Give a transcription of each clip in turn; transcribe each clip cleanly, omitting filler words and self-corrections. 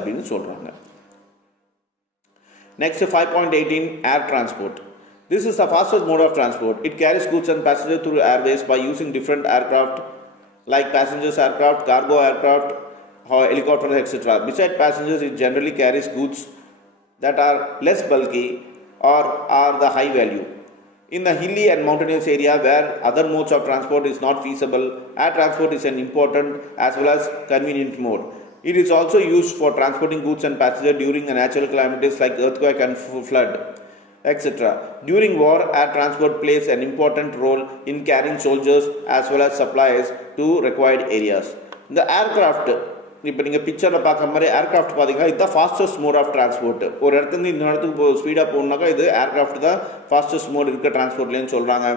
அப்படின்னு சொல்கிறாங்க. Next 5.18 air transport. This is the fastest mode of transport. It carries goods and passengers through airways by using different aircraft like passengers aircraft, cargo aircraft, helicopters, etc. Besides passengers, it generally carries goods that are less bulky or are the high value. In the hilly and mountainous area where other modes of transport is not feasible, air transport is an important as well as convenient mode. It is also used for transporting goods and passengers during natural calamities like earthquake and flood, etc. During war, air transport plays an important role in carrying soldiers as well as supplies to required areas. The aircraft, இப்போ நீங்கள் பிக்சரில் பார்க்குற மாதிரி aircraft பார்த்தீங்கன்னா இதுதான் fastest mode of transport. ஒரு இடத்துலேருந்து இன்னொரு இடத்துக்கு ஸ்பீடாக போகணுன்னாக்கா இது ஏர்க்ராஃப்ட் தான் ஃபாஸ்டஸ்ட் மோட் இருக்க டிரான்ஸ்போர்ட்லேன்னு சொல்கிறாங்க.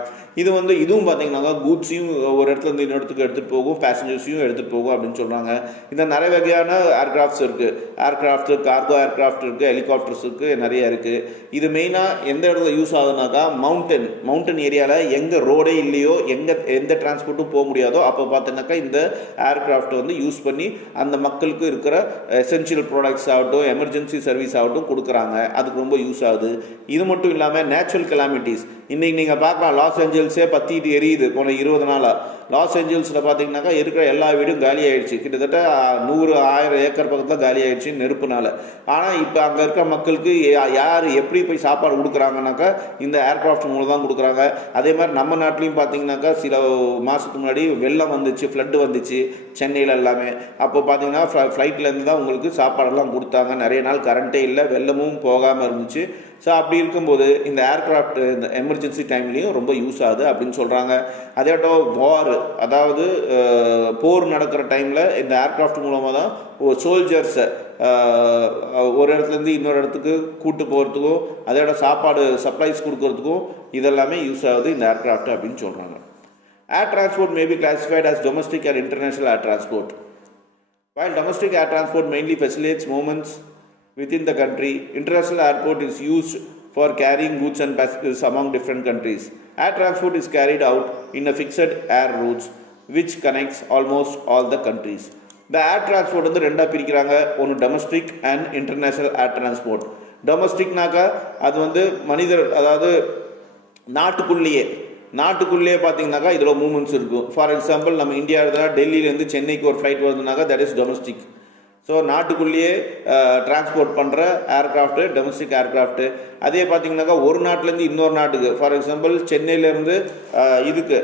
இதுவும் பார்த்தீங்கன்னாக்கா கூட்ஸையும் ஒரு இடத்துலேருந்து இன்னொரு இடத்துக்கு எடுத்துகிட்டு போகும், பேசஞ்சர்ஸையும் எடுத்துகிட்டு போகும் அப்படின்னு சொல்கிறாங்க. இந்த நிறைய வகையான ஏர்க்ராஃப்ட்ஸ் இருக்குது. ஏர்க்ராஃப்ட்டு, கார்கோ ஏர்க்ராஃப்ட் இருக்குது, ஹெலிகாப்டர்ஸ் இருக்குது, நிறைய இருக்குது. இது மெயினாக எந்த இடத்துல யூஸ் ஆகுதுனாக்கா மவுண்டன் ஏரியாவில் எங்கே ரோடே இல்லையோ, எந்த டிரான்ஸ்போர்ட்டும் போக முடியாதோ அப்போ பார்த்தீங்கன்னாக்கா இந்த ஏர்க்ராஃப்ட் வந்து யூஸ் பண்ணி அந்த மக்களுக்கு இருக்கிற எசென்ஷியல் ப்ராடக்ட்ஸ் ஆகட்டும், எமர்ஜென்சி சர்வீஸ் ஆகட்டும் கொடுக்குறாங்க. அதுக்கு ரொம்ப யூஸ் ஆகுது. இது மட்டும் இல்லாமல் நேச்சுரல் கெலாமிட்டிஸ், இன்றைக்கி நீங்கள் பார்க்கலாம் லாஸ் ஏஞ்சல்ஸே பற்றிட்டு எரியுது போன 20 நாளாக. லாஸ் ஏஞ்சல்ஸில் பார்த்தீங்கன்னாக்கா இருக்கிற எல்லா வீடும் காலி ஆகிடுச்சு. கிட்டத்தட்ட 100,000 ஏக்கர் பக்கத்தில் காலி ஆகிடுச்சு நெருப்புனால. ஆனால் இப்போ அங்கே இருக்கிற மக்களுக்கு யார் எப்படி போய் சாப்பாடு கொடுக்குறாங்கனாக்கா இந்த ஏர்க்ராஃப்ட் மூலம் தான் கொடுக்குறாங்க. அதே மாதிரி நம்ம நாட்டிலையும் பார்த்தீங்கன்னாக்கா சில மாதத்துக்கு முன்னாடி வெள்ளம் வந்துச்சு, ஃப்ளட்டு வந்துச்சு சென்னையில் எல்லாமே. அப்போ பார்த்தீங்கன்னா ஃப்ளைட்லேருந்து தான் உங்களுக்கு சாப்பாடெல்லாம் கொடுத்தாங்க. நிறைய நாள் கரண்ட்டே இல்லை, வெள்ளமும் போகாமல் இருந்துச்சு. ஸோ அப்படி இருக்கும்போது இந்த ஏர்க்ராஃப்ட் இந்த எமர்ஜென்சி டைம்லேயும் ரொம்ப யூஸ் ஆகுது அப்படின்னு சொல்கிறாங்க. அதேட்டும் வார், அதாவது போர் நடக்கிற டைமில் இந்த ஏர்க்ராஃப்ட் மூலமாக தான் சோல்ஜர்ஸை ஒரு இடத்துலேருந்து இன்னொரு இடத்துக்கு கூட்டு போகிறதுக்கும், அதோட சாப்பாடு சப்ளைஸ் கொடுக்கறதுக்கும் இதெல்லாமே யூஸ் ஆகுது இந்த ஏர்க்ராஃப்ட் அப்படின்னு சொல்கிறாங்க. Air transport may be classified as domestic and international air transport. While domestic air transport mainly facilitates movements within the country, international airport is used for carrying goods and passengers among different countries. Air transport is carried out in a fixed air routes which connects almost all the countries. The air transport வந்து ரெண்டாக பிரிக்கிறாங்க. ஒன்று domestic and international air transport. டொமஸ்டிக்னாக்கா அது வந்து மனிதர், அதாவது நாட்டுக்குள்ளேயே பார்த்தீங்கன்னாக்கா இதில் மூமெண்ட்ஸ் இருக்கும். ஃபார் எக்ஸாம்பிள் நம்ம இந்தியா இருந்தால் டெல்லியிலேருந்து சென்னைக்கு ஒரு ஃப்ளைட் வருதுனாக்கா தட் இஸ் டொமஸ்டிக். ஸோ நாட்டுக்குள்ளேயே டிரான்ஸ்போர்ட் பண்ணுற ஏர்க்ராஃப்ட்டு டொமஸ்டிக் ஏர்க்ராஃப்ட்டு. அதே பார்த்தீங்கன்னாக்கா ஒரு நாட்டிலேருந்து இன்னொரு நாட்டுக்கு, ஃபார் எக்ஸாம்பிள் சென்னையிலேருந்து இதுக்கு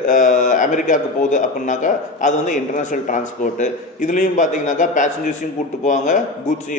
அமெரிக்காவுக்கு போகுது அப்படின்னாக்கா அது வந்து இன்டர்நேஷ்னல் டிரான்ஸ்போர்ட்டு. இதுலேயும் பார்த்தீங்கன்னாக்கா பேசஞ்சர்ஸையும் கூப்பிட்டு போவாங்க, கூட்ஸையும்